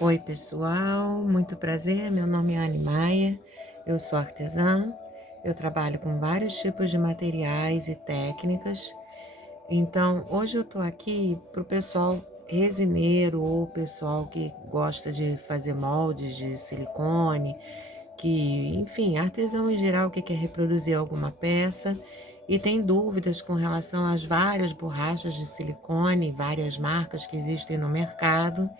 Oi, pessoal, muito prazer. Meu nome é Anne Maia, eu sou artesã, eu trabalho com vários tipos de materiais e técnicas. Então, hoje eu tô aqui pro pessoal resineiro ou pessoal que gosta de fazer moldes de silicone, que, enfim, artesão em geral que quer reproduzir alguma peça e tem dúvidas com relação às várias borrachas de silicone, várias marcas que existem no mercado.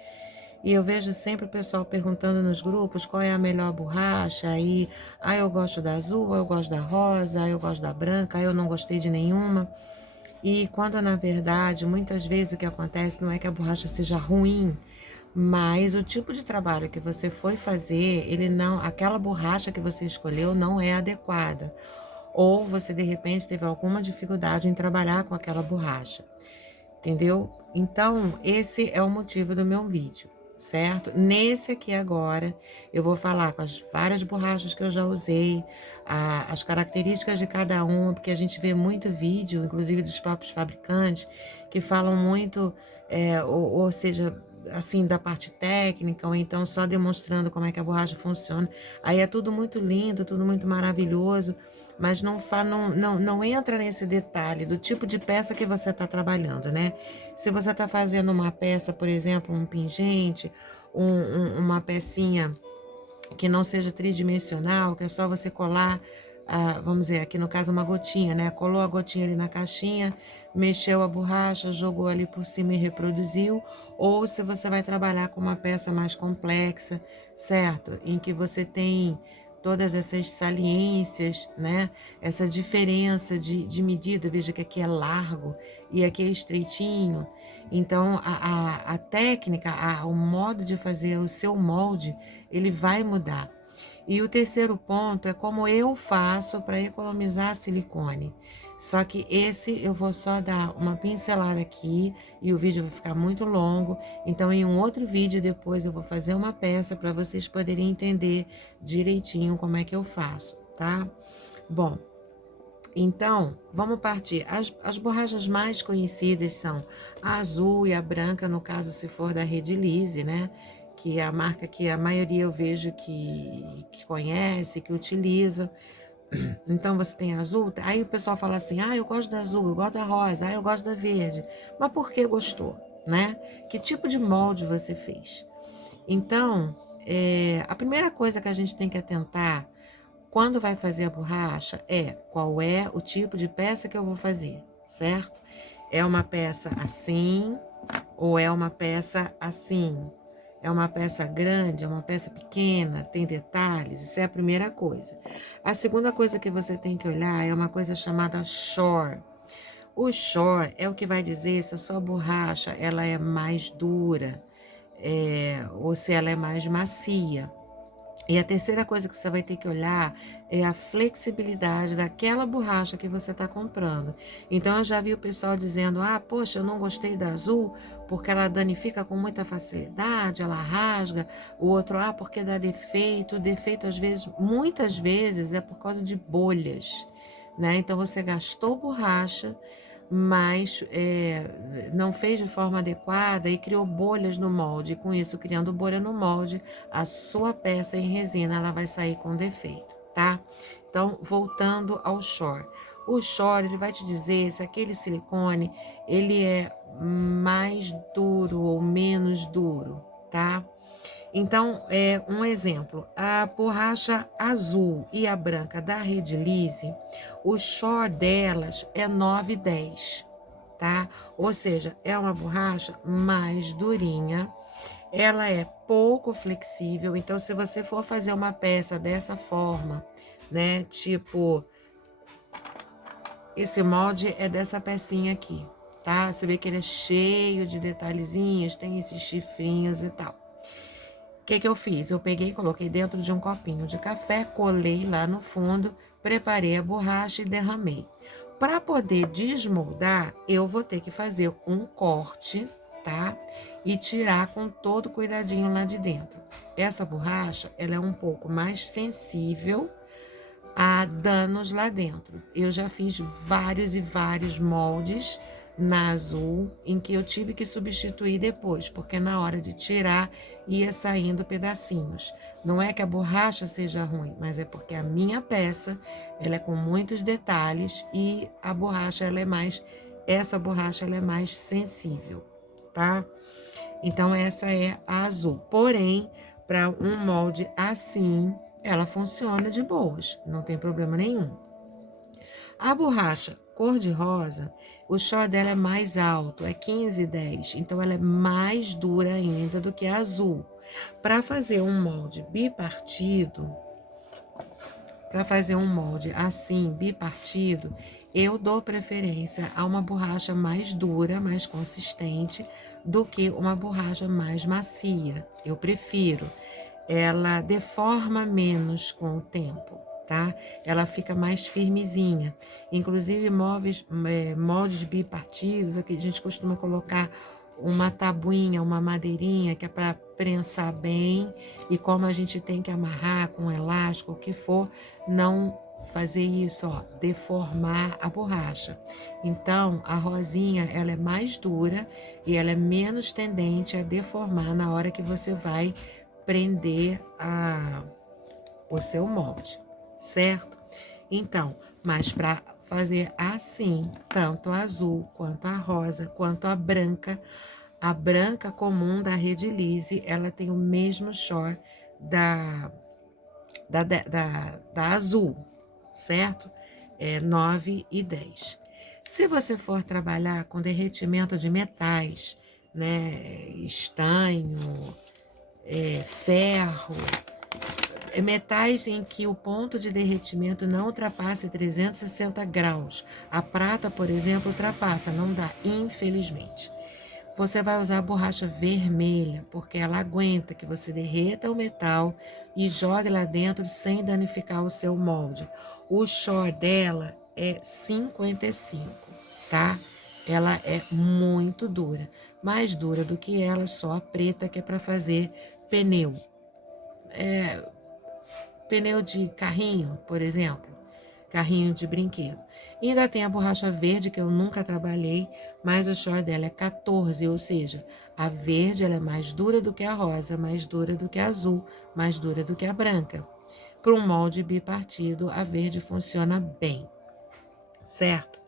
E eu vejo sempre o pessoal perguntando nos grupos qual é a melhor borracha, aí, eu gosto da azul, eu gosto da rosa, eu gosto da branca, eu não gostei de nenhuma. E quando na verdade, muitas vezes o que acontece não é que a borracha seja ruim, mas o tipo de trabalho que você foi fazer, ele não, aquela borracha que você escolheu não é adequada. Ou você de repente teve alguma dificuldade em trabalhar com aquela borracha. Entendeu? Então, esse é o motivo do meu vídeo, certo? Nesse aqui agora, eu vou falar com as várias borrachas que eu já usei, as características de cada uma, porque a gente vê muito vídeo, inclusive dos próprios fabricantes, que falam muito, ou seja, assim, da parte técnica, ou então só demonstrando como é que a borracha funciona. Aí é tudo muito lindo, tudo muito maravilhoso, mas não entra nesse detalhe do tipo de peça que você está trabalhando, né? Se você está fazendo uma peça, por exemplo, um pingente, uma pecinha que não seja tridimensional, que é só você colar, vamos dizer, aqui no caso uma gotinha, né? Colou a gotinha ali na caixinha, mexeu a borracha, jogou ali por cima e reproduziu. Ou se você vai trabalhar com uma peça mais complexa, certo? Em que você tem todas essas saliências, né? Essa diferença de medida, veja que aqui é largo e aqui é estreitinho. Então, a técnica, o modo de fazer o seu molde, ele vai mudar. E o terceiro ponto é como eu faço para economizar silicone. Só que esse eu vou só dar uma pincelada aqui e o vídeo vai ficar muito longo. Então, em um outro vídeo depois eu vou fazer uma peça para vocês poderem entender direitinho como é que eu faço, tá? Bom, então, vamos partir. As borrachas mais conhecidas são a azul e a branca, no caso, se for da Redilize, né? Que é a marca que a maioria eu vejo que conhece, que utiliza. Então, você tem a azul, aí o pessoal fala assim, eu gosto da azul, eu gosto da rosa, eu gosto da verde. Mas por que gostou, né? Que tipo de molde você fez? Então, a primeira coisa que a gente tem que atentar quando vai fazer a borracha qual é o tipo de peça que eu vou fazer, certo? É uma peça assim ou é uma peça assim? É uma peça grande, é uma peça pequena, tem detalhes? Isso é a primeira coisa. A segunda coisa que você tem que olhar é uma coisa chamada shore. O shore é o que vai dizer se a sua borracha ela é mais dura, ou se ela é mais macia. E a terceira coisa que você vai ter que olhar é a flexibilidade daquela borracha que você está comprando. Então, eu já vi o pessoal dizendo, poxa, eu não gostei da azul porque ela danifica com muita facilidade, ela rasga. O outro, porque dá defeito. O defeito, às vezes, muitas vezes, é por causa de bolhas, né? Então, você gastou borracha, mas não fez de forma adequada e criou bolhas no molde. E com isso, criando bolha no molde, a sua peça em resina ela vai sair com defeito, tá? Então, voltando ao shore. O shore, ele vai te dizer se aquele silicone, ele é mais duro ou menos duro, tá? Então, um exemplo, a borracha azul e a branca da Redilize, o shore delas é 9,10, tá? Ou seja, é uma borracha mais durinha, ela é pouco flexível, então se você for fazer uma peça dessa forma, né, tipo, esse molde é dessa pecinha aqui, tá? Você vê que ele é cheio de detalhezinhos, tem esses chifrinhos e tal. O que eu fiz? Eu peguei e coloquei dentro de um copinho de café, colei lá no fundo, preparei a borracha e derramei. Para poder desmoldar, eu vou ter que fazer um corte, tá? E tirar com todo cuidadinho lá de dentro. Essa borracha, ela é um pouco mais sensível a danos lá dentro. Eu já fiz vários e vários moldes, na azul, em que eu tive que substituir depois, porque na hora de tirar ia saindo pedacinhos. Não é que a borracha seja ruim, mas é porque a minha peça, ela é com muitos detalhes e a borracha, essa borracha ela é mais sensível, tá? Então essa é a azul. Porém, para um molde assim, ela funciona de boas, não tem problema nenhum. A borracha cor-de-rosa, o short dela é mais alto, é 15,10, então ela é mais dura ainda do que a azul. Para fazer um molde bipartido, assim, bipartido, eu dou preferência a uma borracha mais dura, mais consistente, do que uma borracha mais macia. Eu prefiro. Ela deforma menos com o tempo, tá? Ela fica mais firmezinha. Inclusive, moldes bipartidos, aqui a gente costuma colocar uma tabuinha, uma madeirinha, que é para prensar bem, e como a gente tem que amarrar com elástico, o que for, não fazer isso, ó, deformar a borracha. Então, a rosinha, ela é mais dura e ela é menos tendente a deformar na hora que você vai prender o seu molde, certo? Então, mas para fazer assim, tanto a azul, quanto a rosa, quanto a branca comum da Rede Lise, ela tem o mesmo short da azul, certo? É 9 e 10. Se você for trabalhar com derretimento de metais, né, estanho, ferro, metais em que o ponto de derretimento não ultrapasse 360 graus. A prata, por exemplo, ultrapassa, não dá, infelizmente. Você vai usar a borracha vermelha, porque ela aguenta que você derreta o metal e jogue lá dentro sem danificar o seu molde. O short dela é 55, tá? Ela é muito dura, mais dura do que ela, só a preta, que é para fazer pneu. Pneu de carrinho, por exemplo, carrinho de brinquedo. E ainda tem a borracha verde, que eu nunca trabalhei, mas o short dela é 14, ou seja, a verde ela é mais dura do que a rosa, mais dura do que a azul, mais dura do que a branca. Para um molde bipartido, a verde funciona bem, certo?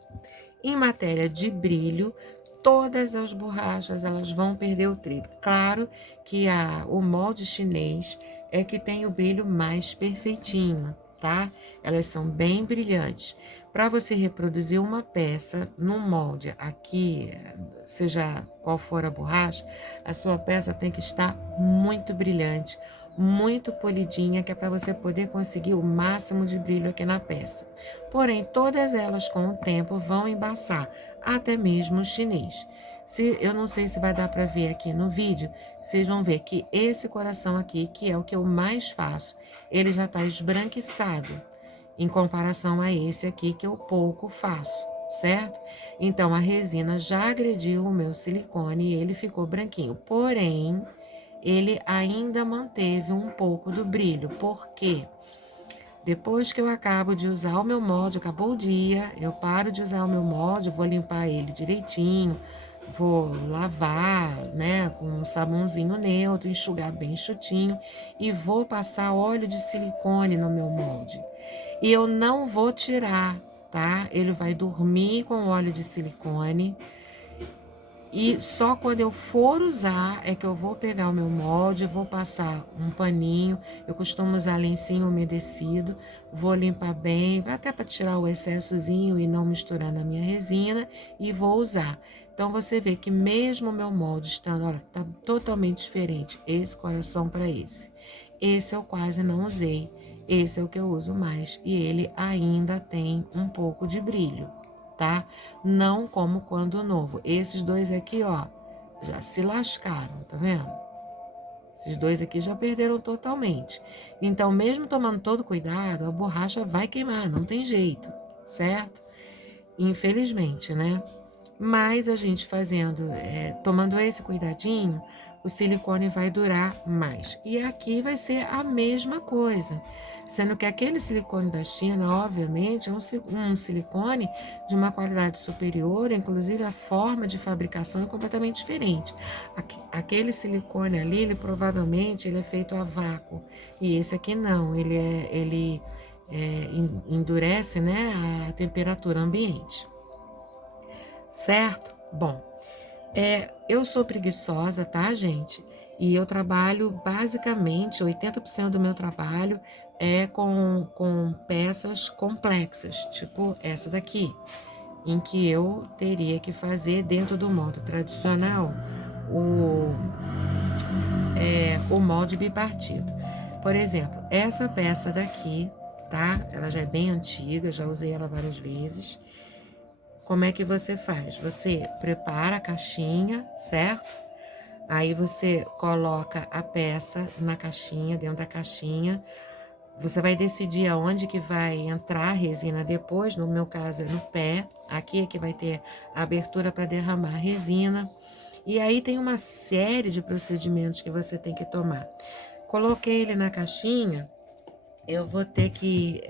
Em matéria de brilho, todas as borrachas elas vão perder o trilho. Claro que o molde chinês é que tem o brilho mais perfeitinho, tá? Elas são bem brilhantes. Para você reproduzir uma peça no molde aqui, seja qual for a borracha, a sua peça tem que estar muito brilhante, muito polidinha, que é para você poder conseguir o máximo de brilho aqui na peça. Porém, todas elas com o tempo vão embaçar, até mesmo o chinês. Eu não sei se vai dar para ver aqui no vídeo, vocês vão ver que esse coração aqui, que é o que eu mais faço, ele já está esbranquiçado, em comparação a esse aqui, que eu pouco faço, certo? Então, a resina já agrediu o meu silicone e ele ficou branquinho. Porém, ele ainda manteve um pouco do brilho. Por quê? Depois que eu acabo de usar o meu molde, acabou o dia, eu paro de usar o meu molde, vou limpar ele direitinho, vou lavar, né, com um sabãozinho neutro, enxugar bem enxutinho e vou passar óleo de silicone no meu molde. E eu não vou tirar, tá? Ele vai dormir com óleo de silicone. E só quando eu for usar é que eu vou pegar o meu molde, vou passar um paninho, eu costumo usar lencinho umedecido, vou limpar bem, até para tirar o excessozinho e não misturar na minha resina, e vou usar. Então você vê que mesmo o meu molde estando, olha, tá totalmente diferente, esse coração para esse. Esse eu quase não usei, esse é o que eu uso mais, e ele ainda tem um pouco de brilho, tá? Não como quando novo. Esses dois aqui, ó, já se lascaram, tá vendo? Esses dois aqui já perderam totalmente. Então, mesmo tomando todo cuidado, a borracha vai queimar, não tem jeito, certo? Infelizmente, né? Mas a gente tomando esse cuidadinho, o silicone vai durar mais. E aqui vai ser a mesma coisa. Sendo que aquele silicone da China, obviamente, é um silicone de uma qualidade superior, inclusive a forma de fabricação é completamente diferente. Aquele silicone ali, ele provavelmente ele é feito a vácuo, e esse aqui não, ele endurece, né, a temperatura ambiente, certo? Bom, eu sou preguiçosa, tá, gente? E eu trabalho basicamente, 80% do meu trabalho é com peças complexas, tipo essa daqui, em que eu teria que fazer dentro do modo tradicional o molde bipartido. Por exemplo, essa peça daqui, tá? Ela já é bem antiga, já usei ela várias vezes. Como é que você faz? Você prepara a caixinha, certo? Aí você coloca a peça na caixinha, dentro da caixinha. Você vai decidir aonde que vai entrar a resina depois, no meu caso é no pé. Aqui é que vai ter a abertura para derramar a resina. E aí tem uma série de procedimentos que você tem que tomar. Coloquei ele na caixinha, eu vou ter que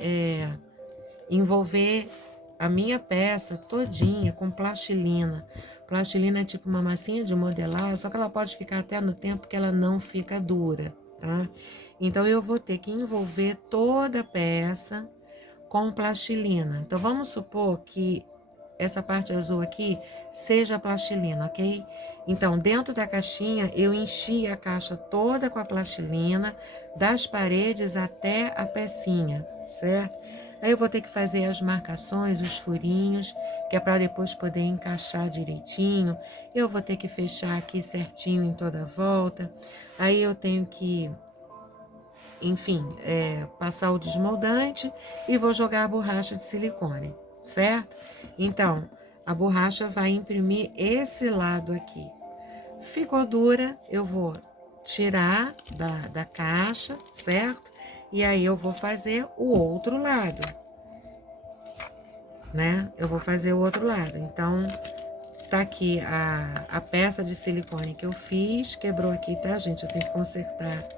envolver a minha peça todinha com plastilina. Plastilina é tipo uma massinha de modelar, só que ela pode ficar até no tempo que ela não fica dura, tá? Então eu vou ter que envolver toda a peça com plastilina. Então vamos supor que essa parte azul aqui seja plastilina, ok? Então dentro da caixinha eu enchi a caixa toda com a plastilina, das paredes até a pecinha, certo? Aí eu vou ter que fazer as marcações, os furinhos, que é para depois poder encaixar direitinho. Eu vou ter que fechar aqui certinho em toda a volta. Aí eu tenho que, enfim, passar o desmoldante e vou jogar a borracha de silicone, certo? Então, a borracha vai imprimir esse lado aqui. Ficou dura, eu vou tirar da caixa, certo? E aí eu vou fazer o outro lado, né? Eu vou fazer o outro lado. Então, tá aqui a peça de silicone que eu fiz, quebrou aqui, tá, gente? Eu tenho que consertar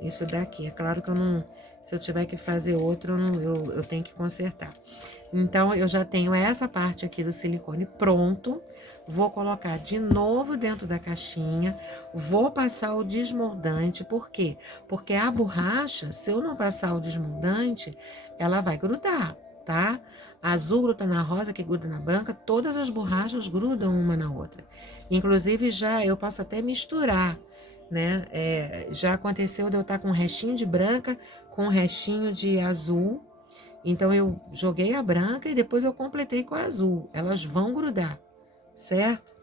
isso daqui. É claro que eu não, se eu tiver que fazer outro, eu tenho que consertar. Então, eu já tenho essa parte aqui do silicone pronto. Vou colocar de novo dentro da caixinha. Vou passar o desmoldante. Por quê? Porque a borracha, se eu não passar o desmoldante, ela vai grudar, tá? A azul gruda na rosa, que gruda na branca. Todas as borrachas grudam uma na outra. Inclusive, já eu posso até misturar, né? Já aconteceu de eu estar com um restinho de branca com um restinho de azul. Então, eu joguei a branca e depois eu completei com a azul. Elas vão grudar, certo?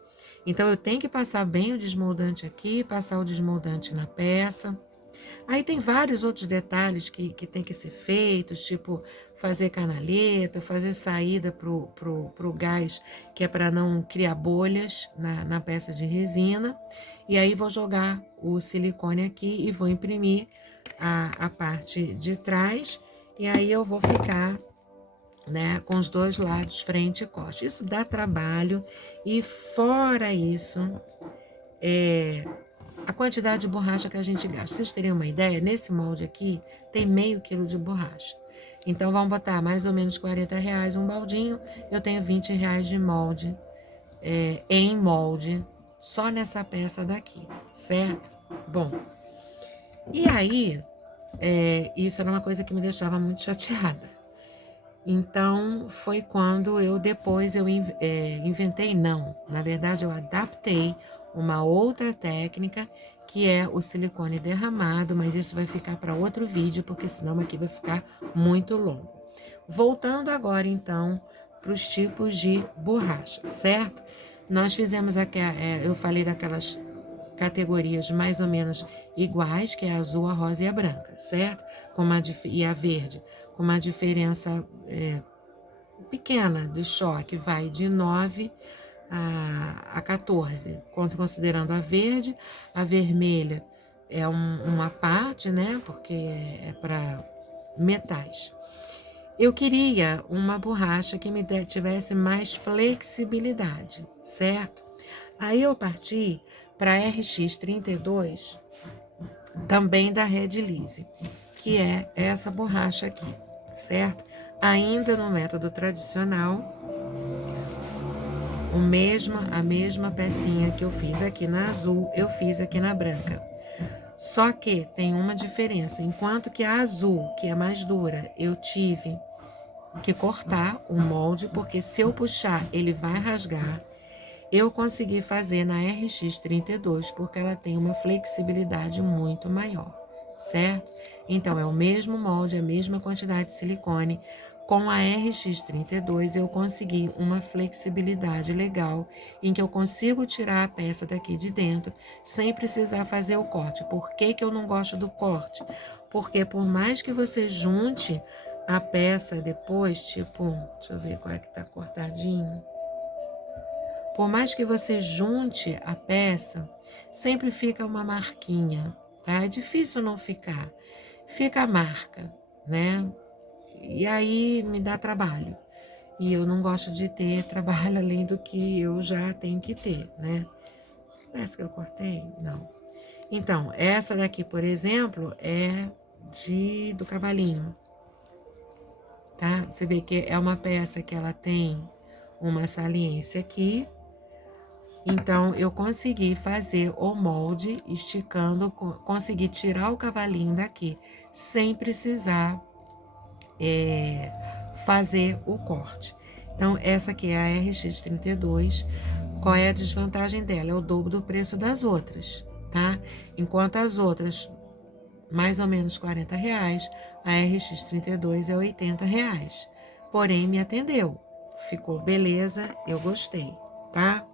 Então, eu tenho que passar bem o desmoldante aqui, passar o desmoldante na peça. Aí tem vários outros detalhes que tem que ser feitos, tipo fazer canaleta, fazer saída pro gás, que é para não criar bolhas na peça de resina. E aí vou jogar o silicone aqui e vou imprimir a parte de trás. E aí eu vou ficar, né, com os dois lados, frente e costa. Isso dá trabalho e fora isso, a quantidade de borracha que a gente gasta. Pra vocês terem uma ideia, nesse molde aqui tem meio quilo de borracha. Então vamos botar mais ou menos R$ 40 um baldinho. Eu tenho R$ 20 de molde, em molde, só nessa peça daqui, certo? Bom, e aí, isso era uma coisa que me deixava muito chateada. Então, foi quando eu inventei, não, na verdade eu adaptei uma outra técnica, que é o silicone derramado, mas isso vai ficar para outro vídeo, porque senão aqui vai ficar muito longo. Voltando agora, então, para os tipos de borracha, certo? Nós fizemos aqui, eu falei daquelas categorias mais ou menos iguais, que é a azul, a rosa e a branca, certo? E a verde, com uma diferença pequena de choque, vai de 9 a 14, considerando a verde. A vermelha é uma parte, né? Porque é para metais. Eu queria uma borracha que me tivesse mais flexibilidade, certo? Aí eu parti para RX32, também da Red Lise, que é essa borracha aqui, certo? Ainda no método tradicional, a mesma pecinha que eu fiz aqui na azul, eu fiz aqui na branca. Só que tem uma diferença. Enquanto que a azul, que é mais dura, eu tive que cortar o molde, porque se eu puxar, ele vai rasgar. Eu consegui fazer na RX32, porque ela tem uma flexibilidade muito maior, certo? Então, é o mesmo molde, a mesma quantidade de silicone. Com a RX32, eu consegui uma flexibilidade legal, em que eu consigo tirar a peça daqui de dentro, sem precisar fazer o corte. Por que que eu não gosto do corte? Porque por mais que você junte a peça depois, tipo, deixa eu ver qual é que tá cortadinho. Por mais que você junte a peça, sempre fica uma marquinha, tá? É difícil não ficar. Fica a marca, né? E aí me dá trabalho. E eu não gosto de ter trabalho além do que eu já tenho que ter, né? Essa que eu cortei? Não. Então, essa daqui, por exemplo, é do cavalinho, tá? Você vê que é uma peça que ela tem uma saliência aqui. Então, eu consegui fazer o molde esticando, consegui tirar o cavalinho daqui, sem precisar fazer o corte. Então, essa aqui é a RX32. Qual é a desvantagem dela? É o dobro do preço das outras, tá? Enquanto as outras, mais ou menos R$ 40, a RX32 é R$ 80. Porém, me atendeu. Ficou beleza, eu gostei, tá?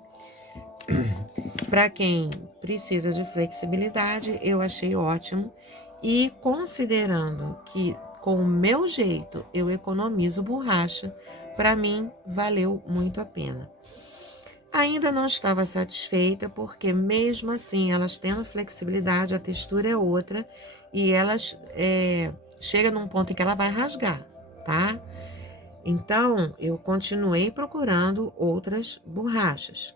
Para quem precisa de flexibilidade, eu achei ótimo. E considerando que com o meu jeito eu economizo borracha, para mim valeu muito a pena. Ainda não estava satisfeita, porque mesmo assim, elas tendo flexibilidade, a textura é outra e elas chega num ponto em que ela vai rasgar, tá? Então, eu continuei procurando outras borrachas.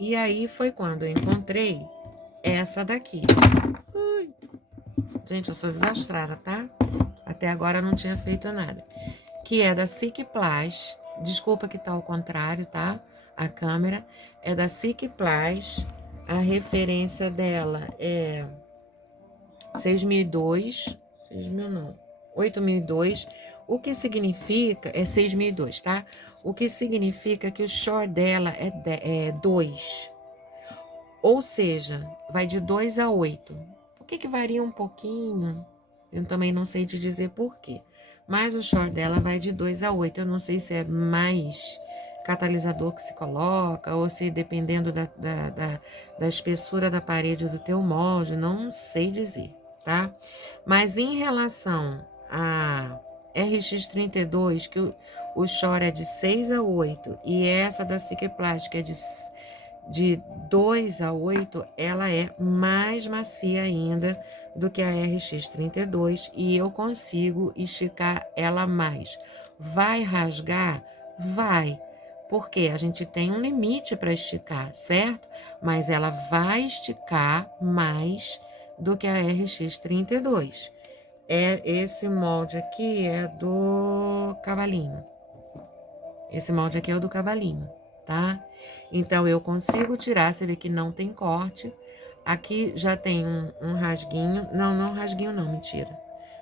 E aí foi quando eu encontrei essa daqui. Ui. Gente, eu sou desastrada, tá? Até agora eu não tinha feito nada. Que é da Cicplas. Desculpa que tá ao contrário, tá? A câmera é da Cicplas. A referência dela é 6.002. 6.000 não. 8.002. O que significa... É 6.002, tá? O que significa que o short dela é 2. Ou seja, vai de 2 a 8. Por que varia um pouquinho? Eu também não sei te dizer por quê. Mas o short dela vai de 2 a 8. Eu não sei se é mais catalisador que se coloca, ou se dependendo da espessura da parede do teu molde, não sei dizer, tá? Mas em relação a RX32, que o short é de 6 a 8, e essa da Cicplas, é de 2 a 8, ela é mais macia ainda do que a RX32 e eu consigo esticar ela mais. Vai rasgar? Vai, porque a gente tem um limite para esticar, certo? Mas ela vai esticar mais do que a RX32. Esse molde aqui é do cavalinho. Esse molde aqui é o do cavalinho, tá? Então, eu consigo tirar, você vê que não tem corte. Aqui já tem um rasguinho. Não rasguinho não, mentira.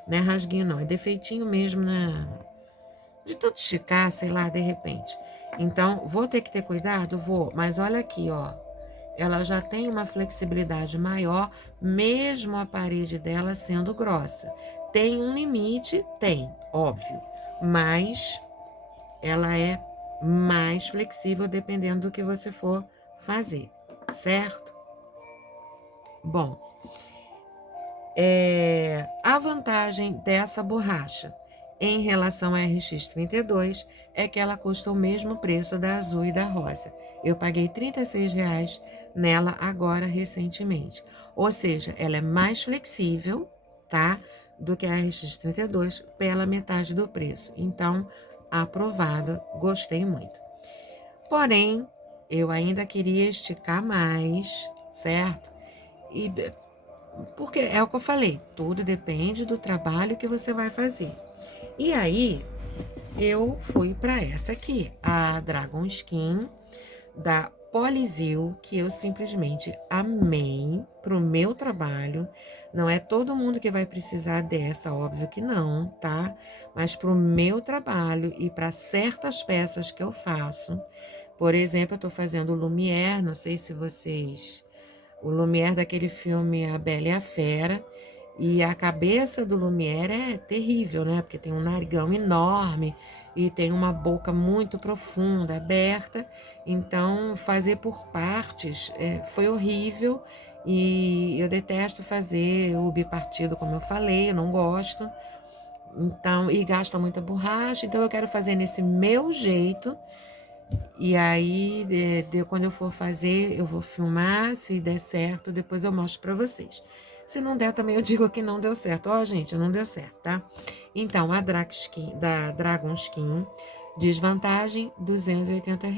Não é rasguinho não, é defeitinho mesmo, né? De tanto esticar, sei lá, de repente. Então, vou ter que ter cuidado? Vou. Mas olha aqui, ó. Ela já tem uma flexibilidade maior, mesmo a parede dela sendo grossa. Tem um limite? Tem, óbvio. Mas ela é mais flexível dependendo do que você for fazer, certo? Bom, a vantagem dessa borracha em relação à RX32 é que ela custa o mesmo preço da azul e da rosa. Eu paguei R$ 36 nela agora recentemente. Ou seja, ela é mais flexível, tá? Do que a RX32 pela metade do preço. Então, aprovada, gostei muito. Porém, eu ainda queria esticar mais, certo? E Porque é o que eu falei, tudo depende do trabalho que você vai fazer. E aí, eu fui para essa aqui, a Dragon Skin da Polizil, que eu simplesmente amei pro meu trabalho. Não é todo mundo que vai precisar dessa, óbvio que não, tá? Mas pro meu trabalho e para certas peças que eu faço. Por exemplo, eu tô fazendo o Lumière, não sei se vocês... O Lumière daquele filme A Bela e a Fera. E a cabeça do Lumière é terrível, né? Porque tem um narigão enorme e tem uma boca muito profunda, aberta. Então, fazer por partes foi horrível. E eu detesto fazer o bipartido, como eu falei, eu não gosto. Então, e gasta muita borracha. Então, eu quero fazer nesse meu jeito. E aí, quando eu for fazer, eu vou filmar. Se der certo, depois eu mostro para vocês. Se não der, também eu digo que não deu certo. Ó, gente, não deu certo, tá? Então, a da Dragon Skin, desvantagem, R$ 280,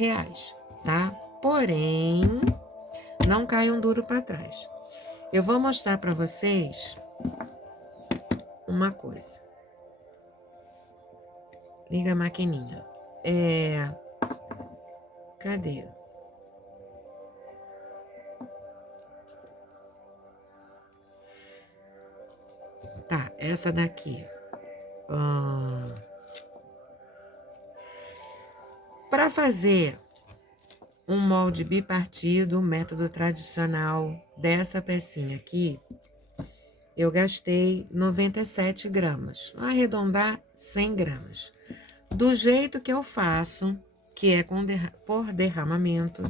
tá? Porém, não cai um duro para trás. Eu vou mostrar para vocês uma coisa. Liga a maquininha. Cadê? Tá, essa daqui. Para fazer um molde bipartido, o método tradicional dessa pecinha aqui, eu gastei 97 gramas. Vou arredondar 100 gramas. Do jeito que eu faço, que é por derramamento,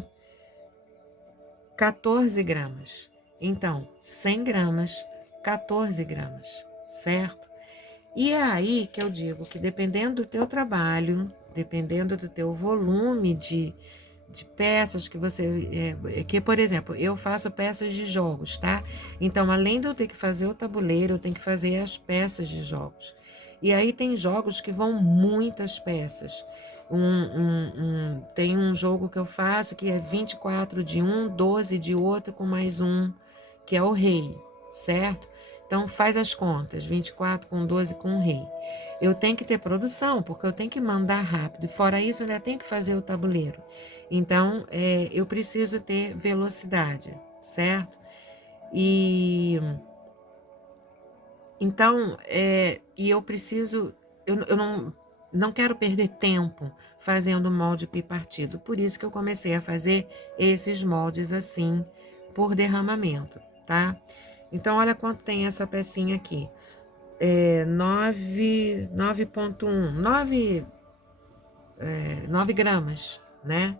14 gramas. Então, 100 gramas, 14 gramas, certo? E é aí que eu digo que dependendo do teu trabalho, dependendo do teu volume de peças que você... por exemplo, eu faço peças de jogos, tá? Então, além de eu ter que fazer o tabuleiro, eu tenho que fazer as peças de jogos. E aí tem jogos que vão muitas peças. Tem um jogo que eu faço que é 24 de um, 12 de outro, com mais um, que é o rei, certo? Então, faz as contas, 24 com 12 com o rei. Eu tenho que ter produção, porque eu tenho que mandar rápido. E fora isso, eu ainda tenho que fazer o tabuleiro. Então, eu preciso ter velocidade, certo? E então, e eu preciso, eu não quero perder tempo fazendo molde bipartido. Por isso que eu comecei a fazer esses moldes assim, por derramamento, tá? Então, olha quanto tem essa pecinha aqui. 9,1, 9 gramas, né?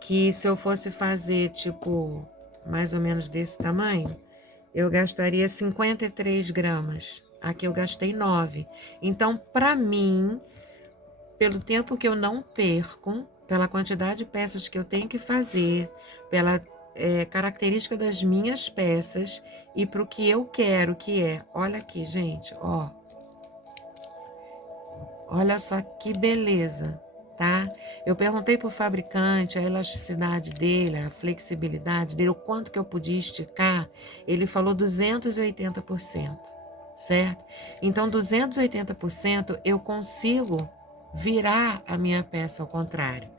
Que se eu fosse fazer, tipo, mais ou menos desse tamanho, eu gastaria 53 gramas. Aqui eu gastei 9. Então, para mim, pelo tempo que eu não perco, pela quantidade de peças que eu tenho que fazer, pela característica das minhas peças e para o que eu quero, que é... Olha aqui, gente, ó. Olha só que beleza, tá? Eu perguntei pro fabricante a elasticidade dele, a flexibilidade dele, o quanto que eu podia esticar. Ele falou 280%, certo? Então, 280% eu consigo virar a minha peça ao contrário.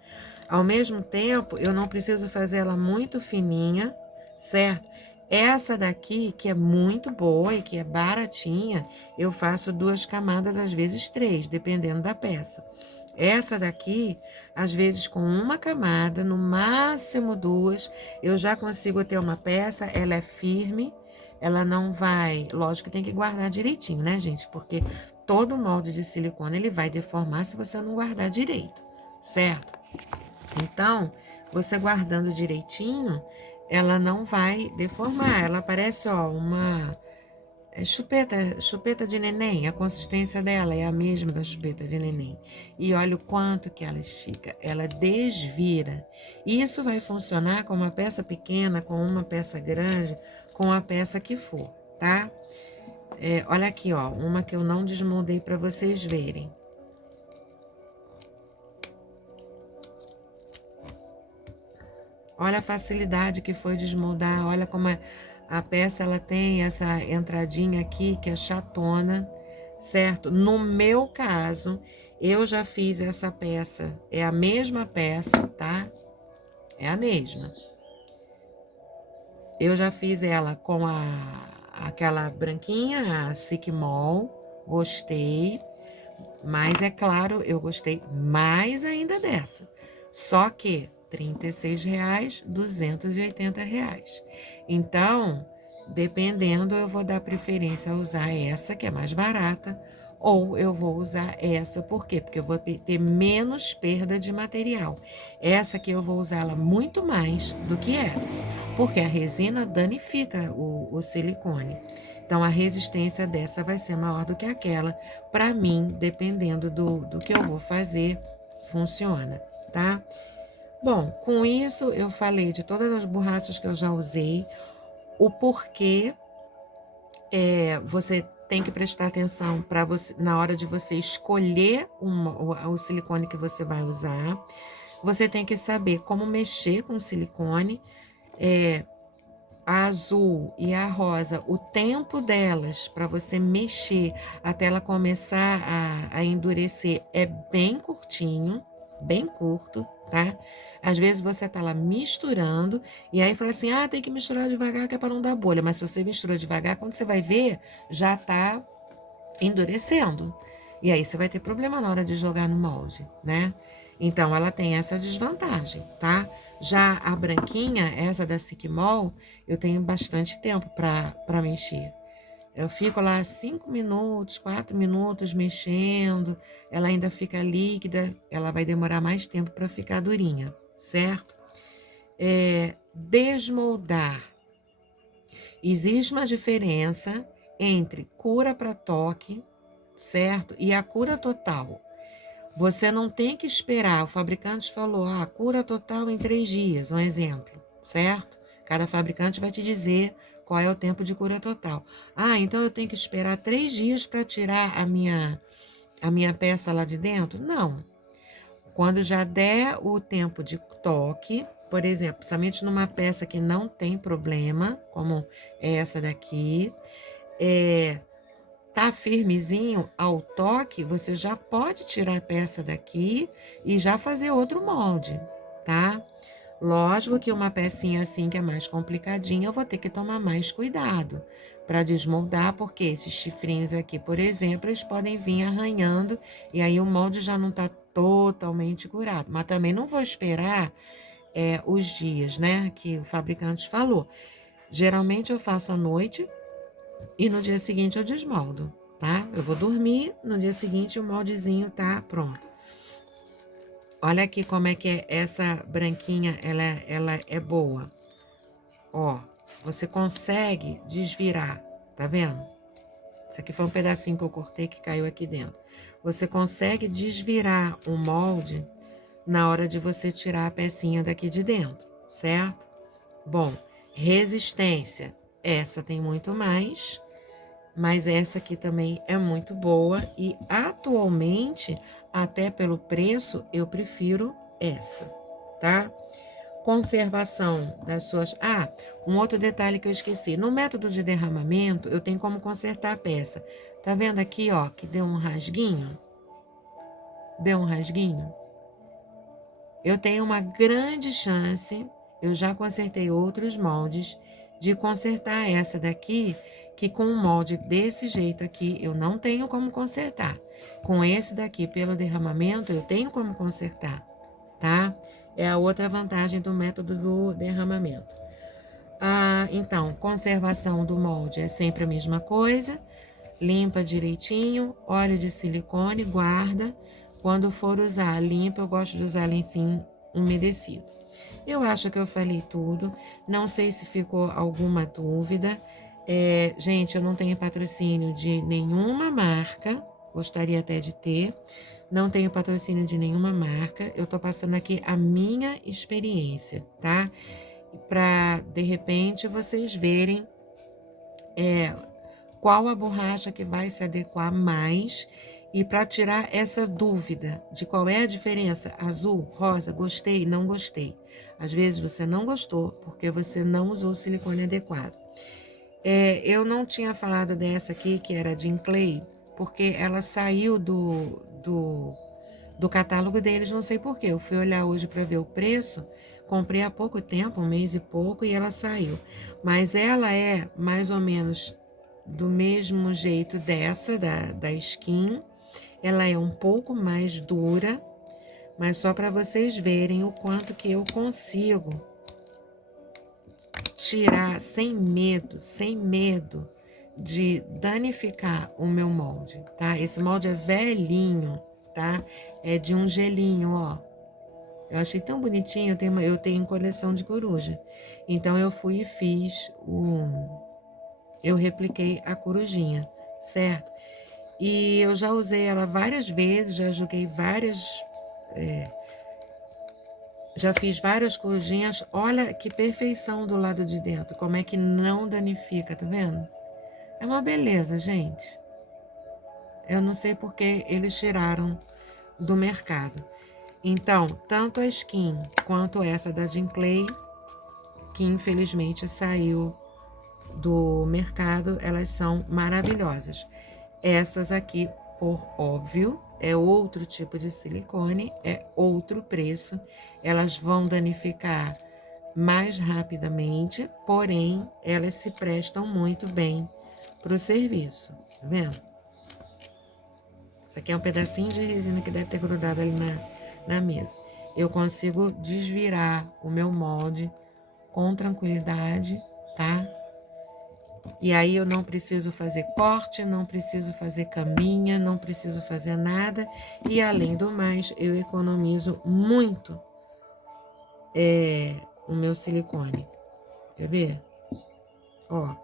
Ao mesmo tempo, eu não preciso fazer ela muito fininha, certo? Essa daqui, que é muito boa e que é baratinha, eu faço 2 camadas, às vezes 3, dependendo da peça. Essa daqui, às vezes com uma camada, no máximo 2, eu já consigo ter uma peça, ela é firme, ela não vai... Lógico que tem que guardar direitinho, né, gente? Porque todo molde de silicone, ele vai deformar se você não guardar direito, certo? Então, você guardando direitinho, ela não vai deformar. Ela parece, ó, uma chupeta de neném. A consistência dela é a mesma da chupeta de neném. E olha o quanto que ela estica. Ela desvira. Isso vai funcionar com uma peça pequena, com uma peça grande, com a peça que for, tá? Olha aqui, ó, uma que eu não desmoldei para vocês verem. Olha a facilidade que foi desmoldar, olha como A peça, ela tem essa entradinha aqui que é chatona, certo? No meu caso, eu já fiz essa peça, é a mesma peça, tá? É a mesma. Eu já fiz ela com aquela branquinha, a Sigmol, gostei. Mas é claro, eu gostei mais ainda dessa. Só que R$ 36, R$ 280. Então, dependendo, eu vou dar preferência a usar essa, que é mais barata, ou eu vou usar essa, por quê? Porque eu vou ter menos perda de material. Essa aqui eu vou usar ela muito mais do que essa, porque a resina danifica o silicone. Então, a resistência dessa vai ser maior do que aquela. Para mim, dependendo do que eu vou fazer, funciona, tá? Bom, com isso eu falei de todas as borrachas que eu já usei, o porquê você tem que prestar atenção para você na hora de você escolher o silicone que você vai usar. Você tem que saber como mexer com o silicone. A azul e a rosa, o tempo delas para você mexer até ela começar a endurecer é bem curtinho, bem curto, tá? Às vezes você tá lá misturando e aí fala assim, tem que misturar devagar que é para não dar bolha. Mas se você mistura devagar, quando você vai ver, já tá endurecendo. E aí você vai ter problema na hora de jogar no molde, né? Então, ela tem essa desvantagem, tá? Já a branquinha, essa da Sigmol, eu tenho bastante tempo para mexer. Eu fico lá 5 minutos, 4 minutos mexendo, ela ainda fica líquida, ela vai demorar mais tempo para ficar durinha, certo? Desmoldar. Existe uma diferença entre cura para toque, certo? E a cura total. Você não tem que esperar, o fabricante falou, cura total em 3 dias, um exemplo, certo? Cada fabricante vai te dizer qual é o tempo de cura total. Então eu tenho que esperar 3 dias para tirar a minha peça lá de dentro? Não. Quando já der o tempo de toque, por exemplo, principalmente numa peça que não tem problema, como essa daqui, tá firmezinho ao toque, você já pode tirar a peça daqui e já fazer outro molde, tá? Lógico que uma pecinha assim que é mais complicadinha, eu vou ter que tomar mais cuidado para desmoldar, porque esses chifrinhos aqui, por exemplo, eles podem vir arranhando e aí o molde já não tá totalmente curado. Mas também não vou esperar os dias, né, que o fabricante falou. Geralmente eu faço à noite e no dia seguinte eu desmoldo, tá? Eu vou dormir, no dia seguinte o moldezinho tá pronto. Olha aqui como é que é essa branquinha, ela é boa. Ó, você consegue desvirar, tá vendo? Isso aqui foi um pedacinho que eu cortei que caiu aqui dentro. Você consegue desvirar o molde na hora de você tirar a pecinha daqui de dentro, certo? Bom, resistência, essa tem muito mais, mas essa aqui também é muito boa e atualmente, até pelo preço, eu prefiro essa, tá? Conservação das suas... um outro detalhe que eu esqueci. No método de derramamento, eu tenho como consertar a peça. Tá vendo aqui, ó, que deu um rasguinho? Deu um rasguinho? Eu tenho uma grande chance, eu já consertei outros moldes, de consertar essa daqui, que com um molde desse jeito aqui, eu não tenho como consertar. Com esse daqui, pelo derramamento, eu tenho como consertar, tá? É a outra vantagem do método do derramamento. Então, conservação do molde é sempre a mesma coisa. Limpa direitinho, óleo de silicone, guarda. Quando for usar limpa, eu gosto de usar lencinho umedecido. Eu acho que eu falei tudo. Não sei se ficou alguma dúvida. Gente, eu não tenho patrocínio de nenhuma marca. Gostaria até de ter. Não tenho patrocínio de nenhuma marca. Eu tô passando aqui a minha experiência, tá? Para, de repente, vocês verem qual a borracha que vai se adequar mais e para tirar essa dúvida de qual é a diferença azul, rosa, gostei, não gostei. Às vezes você não gostou porque você não usou o silicone adequado. Eu não tinha falado dessa aqui, que era Jean Clay, porque ela saiu do catálogo deles, não sei porquê. Eu fui olhar hoje para ver o preço, comprei há pouco tempo, um mês e pouco, e ela saiu. Mas ela é mais ou menos do mesmo jeito dessa, da Skin. Ela é um pouco mais dura, mas só para vocês verem o quanto que eu consigo tirar sem medo de danificar o meu molde, tá? Esse molde é velhinho, tá? É de um gelinho, ó. Eu achei tão bonitinho, eu tenho coleção de coruja. Então eu fui e fiz eu repliquei a corujinha, certo? E eu já usei ela várias vezes, já joguei já fiz várias corujinhas. Olha que perfeição do lado de dentro, como é que não danifica, tá vendo? É uma beleza, gente. Eu não sei porque eles tiraram do mercado. Então, tanto a Skin quanto essa da Jean Clay, que infelizmente saiu do mercado, elas são maravilhosas. Essas aqui, por óbvio, é outro tipo de silicone, é outro preço. Elas vão danificar mais rapidamente, porém, elas se prestam muito bem para o serviço, tá vendo? Isso aqui é um pedacinho de resina que deve ter grudado ali na mesa. Eu consigo desvirar o meu molde com tranquilidade, tá? E aí eu não preciso fazer corte, não preciso fazer caminha, não preciso fazer nada. E além do mais, eu economizo muito o meu silicone. Quer ver? Ó,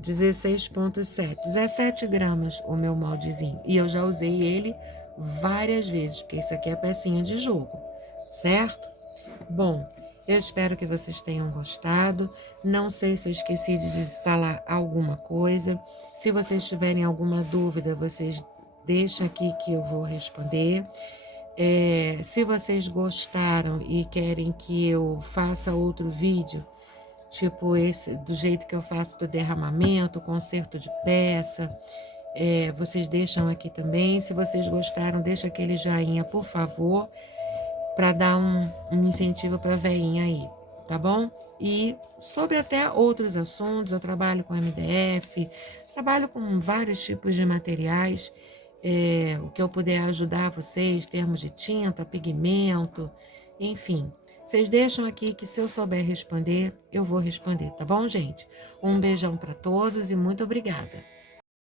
16,7, 17 gramas o meu moldezinho. E eu já usei ele várias vezes, porque isso aqui é pecinha de jogo, certo? Bom, eu espero que vocês tenham gostado. Não sei se eu esqueci de falar alguma coisa. Se vocês tiverem alguma dúvida, vocês deixam aqui que eu vou responder. Se vocês gostaram e querem que eu faça outro vídeo, tipo esse, do jeito que eu faço do derramamento, conserto de peça, vocês deixam aqui também. Se vocês gostaram, deixa aquele joinha, por favor, para dar um incentivo para a veinha aí, tá bom? E sobre até outros assuntos, eu trabalho com MDF, trabalho com vários tipos de materiais, o que eu puder ajudar vocês, termos de tinta, pigmento, enfim. Vocês deixam aqui que se eu souber responder, eu vou responder, tá bom, gente? Um beijão para todos e muito obrigada.